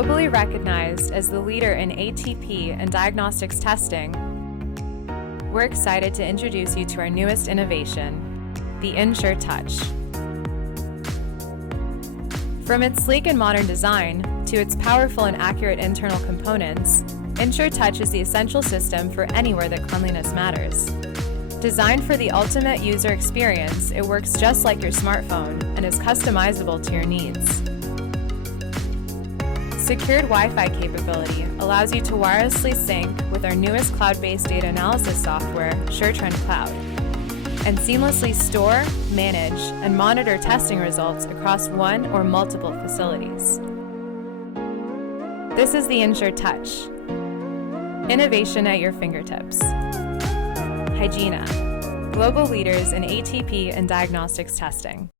Globally recognized as the leader in ATP and diagnostics testing, we're excited to introduce you to our newest innovation, the EnSURE Touch. From its sleek and modern design to its powerful and accurate internal components, EnSURE Touch is the essential system for anywhere that cleanliness matters. Designed for the ultimate user experience, it works just like your smartphone and is customizable to your needs. Secured Wi-Fi capability allows you to wirelessly sync with our newest cloud-based data analysis software, SureTrend Cloud, and seamlessly store, manage, and monitor testing results across one or multiple facilities. This is the EnSURE Touch. Innovation at your fingertips. Hygiena, global leaders in ATP and diagnostics testing.